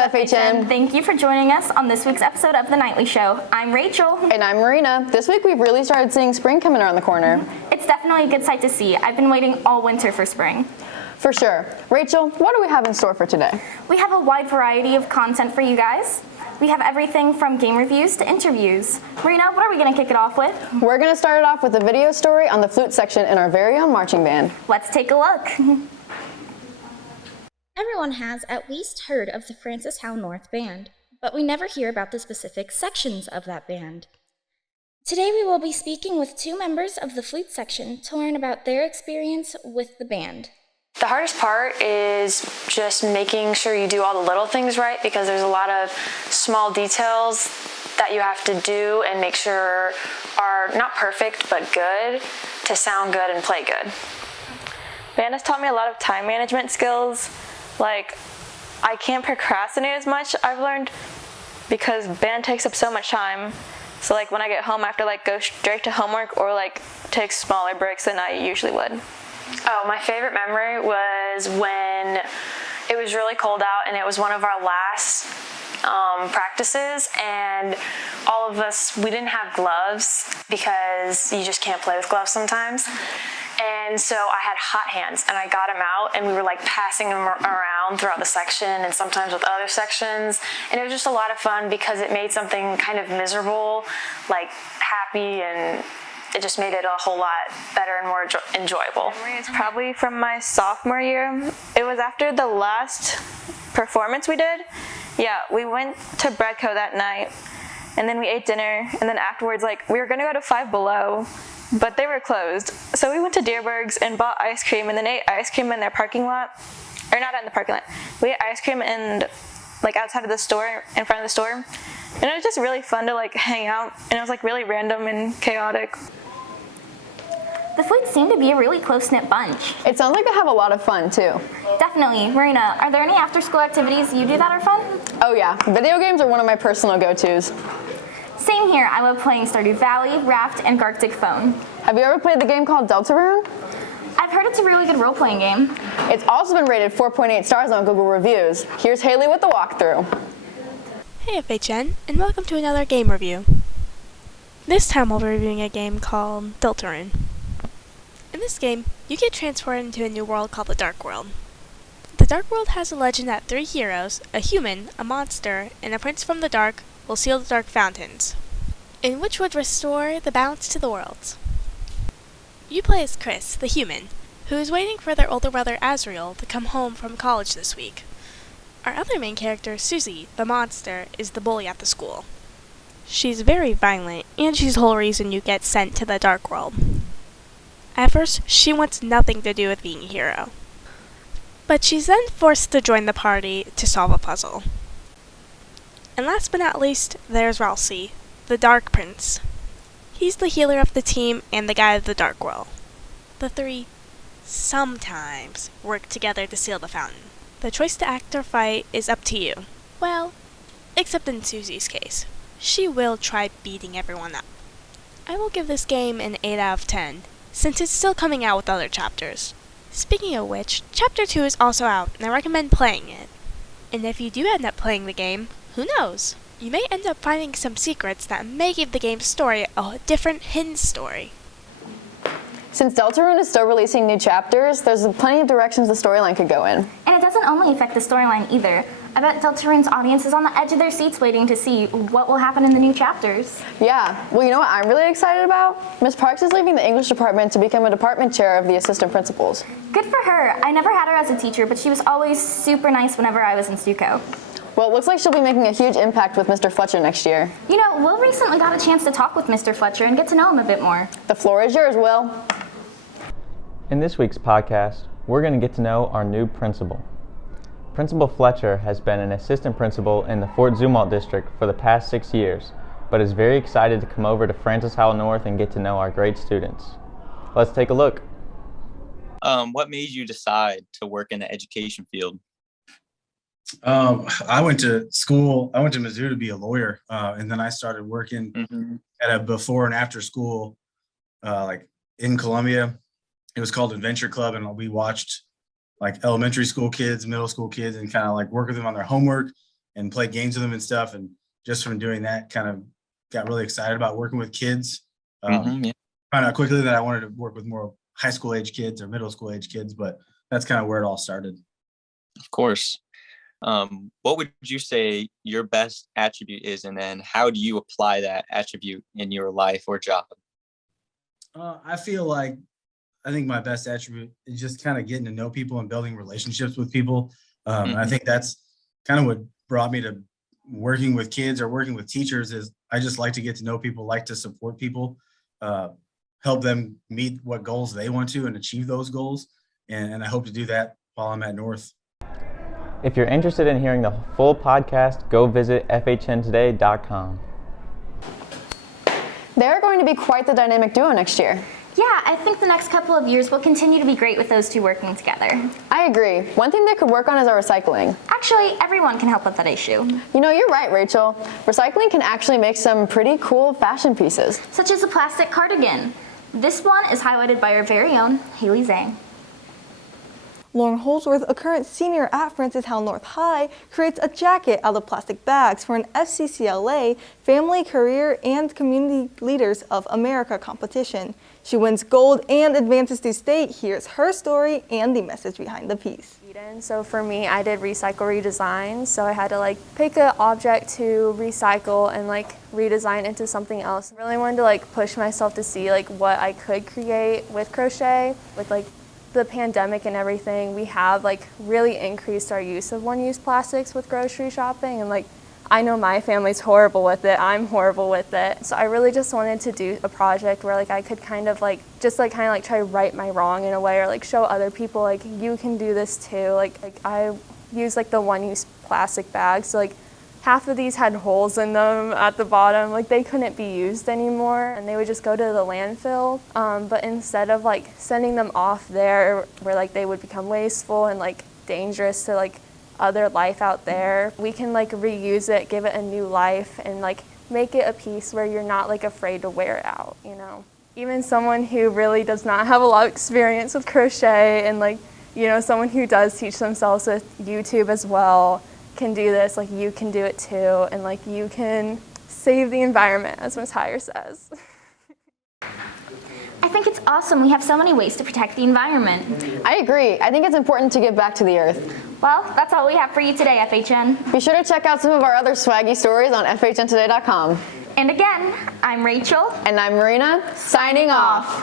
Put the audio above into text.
FHN? Thank you for joining us on this week's episode of The Nightly Show. I'm Rachel. And I'm Marina. This week we've really started seeing spring coming around the corner. It's definitely a good sight to see. I've been waiting all winter for spring. For sure. Rachel, what do we have in store for today? We have a wide variety of content for you guys. We have everything from game reviews to interviews. Marina, what are we going to kick it off with? We're going to start it off with a video story on the flute section in our very own marching band. Let's take a look. Everyone has at least heard of the Francis Howe North Band, but we never hear about the specific sections of that band. Today we will be speaking with two members of the flute section to learn about their experience with the band. The hardest part is just making sure you do all the little things right, because there's a lot of small details that you have to do and make sure are not perfect but good to sound good and play good. Band has taught me a lot of time management skills. Like, I can't procrastinate as much, I've learned, because band takes up so much time. So like when I get home, I have to like go straight to homework or like take smaller breaks than I usually would. Oh, my favorite memory was when it was really cold out and it was one of our last practices, and all of us, we didn't have gloves because you just can't play with gloves sometimes. And so I had hot hands and I got them out and we were like passing them around throughout the section and sometimes with other sections. And it was just a lot of fun because it made something kind of miserable, like happy, and it just made it a whole lot better and more enjoyable. It's probably from my sophomore year. It was after the last performance we did. Yeah, we went to Breadco that night and then we ate dinner, and then afterwards, like, we were gonna go to Five Below, but they were closed. So we went to Deerberg's and bought ice cream and then ate ice cream in their parking lot. Or not in the parking lot. We ate ice cream and like outside of the store, in front of the store. And it was just really fun to like hang out, and it was like really random and chaotic. The Flutes seem to be a really close-knit bunch. It sounds like they have a lot of fun too. Definitely. Marina, are there any after-school activities you do that are fun? Oh yeah, video games are one of my personal go-tos. Same here. I love playing Stardew Valley, Raft, and Gartic Phone. Have you ever played the game called Deltarune? I've heard it's a really good role-playing game. It's also been rated 4.8 stars on Google Reviews. Here's Hailey with the walkthrough. Hey FHN, and welcome to another game review. This time we'll be reviewing a game called Deltarune. In this game, you get transported into a new world called the Dark World. The Dark World has a legend that 3 heroes, a human, a monster, and a prince from the dark, will seal the dark fountains, in which would restore the balance to the world. You play as Chris, the human, who is waiting for their older brother Azriel to come home from college this week. Our other main character, Susie, the monster, is the bully at the school. She's very violent, and she's the whole reason you get sent to the Dark World. At first, she wants nothing to do with being a hero, but she's then forced to join the party to solve a puzzle. And last but not least, there's Ralsei, the Dark Prince. He's the healer of the team and the guide of the Dark World. The three sometimes work together to seal the fountain. The choice to act or fight is up to you. Well, except in Susie's case. She will try beating everyone up. I will give this game an 8 out of 10, since it's still coming out with other chapters. Speaking of which, Chapter 2 is also out, and I recommend playing it. And if you do end up playing the game, who knows? You may end up finding some secrets that may give the game's story a different hidden story. Since Deltarune is still releasing new chapters, there's plenty of directions the storyline could go in. And it doesn't only affect the storyline either. I bet Deltarune's audience is on the edge of their seats waiting to see what will happen in the new chapters. Yeah, well, you know what I'm really excited about? Miss Parks is leaving the English department to become a department chair of the assistant principals. Good for her. I never had her as a teacher, but she was always super nice whenever I was in Stuco. Well, it looks like she'll be making a huge impact with Mr. Fletcher next year. You know, Will recently got a chance to talk with Mr. Fletcher and get to know him a bit more. The floor is yours, Will. In this week's podcast, we're going to get to know our new principal. Principal Fletcher has been an assistant principal in the Fort Zumwalt district for the past 6 years, but is very excited to come over to Francis Howe North and get to know our great students. Let's take a look. What made you decide to work in the education field? I went to school. I went to Mizzou to be a lawyer, and then I started working at a before and after school, like in Columbia. It was called Adventure Club, and we watched like elementary school kids, middle school kids, and kind of like work with them on their homework and play games with them and stuff. And just from doing that, kind of got really excited about working with kids. Yeah. Found out quickly that I wanted to work with more high school age kids or middle school age kids, but that's kind of where it all started. Of course. What would you say your best attribute is, and then how do you apply that attribute in your life or job? I think my best attribute is just kind of getting to know people and building relationships with people. And I think that's kind of what brought me to working with kids or working with teachers. Is I just like to get to know people, like to support people, help them meet what goals they want to and achieve those goals. And I hope to do that while I'm at North. If you're interested in hearing the full podcast, go visit FHNtoday.com. They're going to be quite the dynamic duo next year. Yeah, I think the next couple of years will continue to be great with those two working together. I agree. One thing they could work on is our recycling. Actually, everyone can help with that issue. You know, you're right, Rachel. Recycling can actually make some pretty cool fashion pieces. Such as a plastic cardigan. This one is highlighted by our very own Hailey Zhang. Lauren Holzwarth, a current senior at Francis Howell North High, creates a jacket out of plastic bags for an FCCLA Family, Career, and Community Leaders of America competition. She wins gold and advances to state. Here's her story and the message behind the piece. So for me, I did recycle redesign, so I had to pick an object to recycle and redesign into something else. I really wanted to push myself to see what I could create with crochet. With the pandemic and everything, we have really increased our use of one-use plastics with grocery shopping, and I know my family's horrible with it. I'm horrible with it. So I really just wanted to do a project where I could kind of try to right my wrong in a way, or show other people you can do this too. I use the one-use plastic bags. So half of these had holes in them at the bottom. They couldn't be used anymore, and they would just go to the landfill. But instead of sending them off there where they would become wasteful and dangerous to other life out there, we can reuse it, give it a new life, and make it a piece where you're not afraid to wear it out, you know. Even someone who really does not have a lot of experience with crochet, and someone who does teach themselves with YouTube as well, can do this. You can do it too, and you can save the environment, as Ms. Heyer says. I think it's awesome we have so many ways to protect the environment. I agree. I think it's important to give back to the earth. Well, that's all we have for you today, FHN. Be sure to check out some of our other swaggy stories on FHNtoday.com. And again, I'm Rachel. And I'm Marina, signing off.